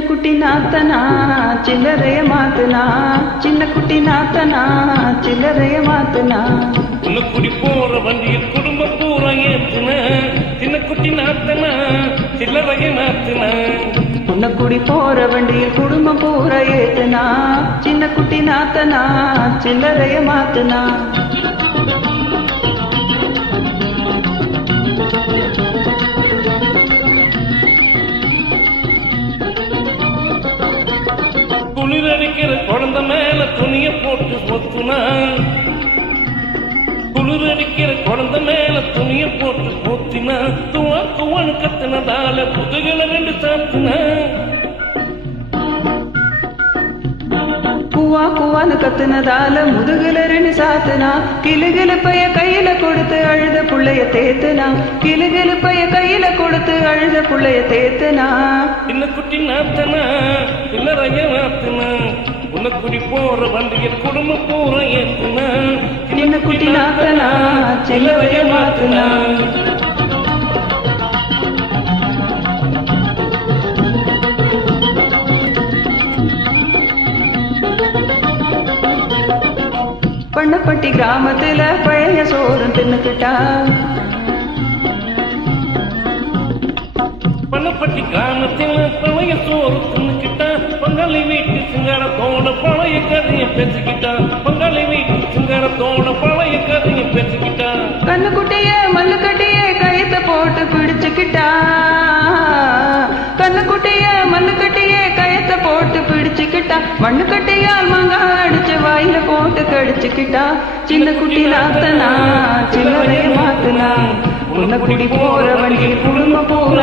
குட்டி நாத்தனா சில்லறைய மாத்துனா. சின்ன குட்டி நாத்தனா சில்லறைய மாத்துனா. உன்னை குடி போற வண்டியில் குடும்பம் பூரா ஏத்துன. சின்ன குட்டி நாத்தன சில்லறைய நாத்துன உன்னை குடி போற வண்டியில் குடும்பம் பூரா ஏத்துனா. சின்ன குட்டி நாத்தனா சில்லறைய மாத்துனா. குளிர் அடிக்கிற குழந்தை மேல துணிய போட்டு பொத்துனா. குளிர் அடிக்கிற குழந்தை மேல துணிய போட்டு பொத்தினா. துவா துவான்னு கத்துனதால புதுகளை ரெண்டு சாத்துனா. கூவா கூவான்னு கத்துனதால முதுகுல ரெண்டு சாத்துனா. கிளுகிளு பைய கையில கொடுத்து அழுத புள்ளைய தேத்துனா. கிளுகிளு பைய கையில கொடுத்து அழுத புள்ளைய தேத்துனா. சின்ன குட்டி நாத்தனா. சில்லறைய நாத்துனா உன்னை குடி போற வண்டியில் குடும்பம் பூரா ஏத்துனா சின்ன குட்டி நாத்தனா சில்லறைய மாத்துனா பண்ணப்பட்டி கிராமத்துல பழைய சோறும் தின்னுக்கிட்டா பண்ணப்பட்டி கிராமத்தில் பழைய சோறு தின்னுக்கிட்டா பங்காளி வீட்டு சிங்காரத்தோட பழைய கதையை பேசிக்கிட்டா பங்காளி வீட்டு சிங்காரத்தோட பழைய கதையை பேசிக்கிட்டா. கண்ணுக்குட்டிய மல்லுக்கட்டிய கயத்தை போட்டு பிடிச்சுக்கிட்டா. கண்ணுக்குட்டிய மல்லுக்கட்டிய கயத்தை போட்டு பிடிச்சுக்கிட்டா. மண்ணு கட்டியால் மங்கா அடிச்சு வாயில போட்டு கடிச்சுக்கிட்டா. சின்ன குட்டி நாத்தனா சில்லறைய மாத்தனா. உன்னை குடி போற வண்டி குடும்ப பூரா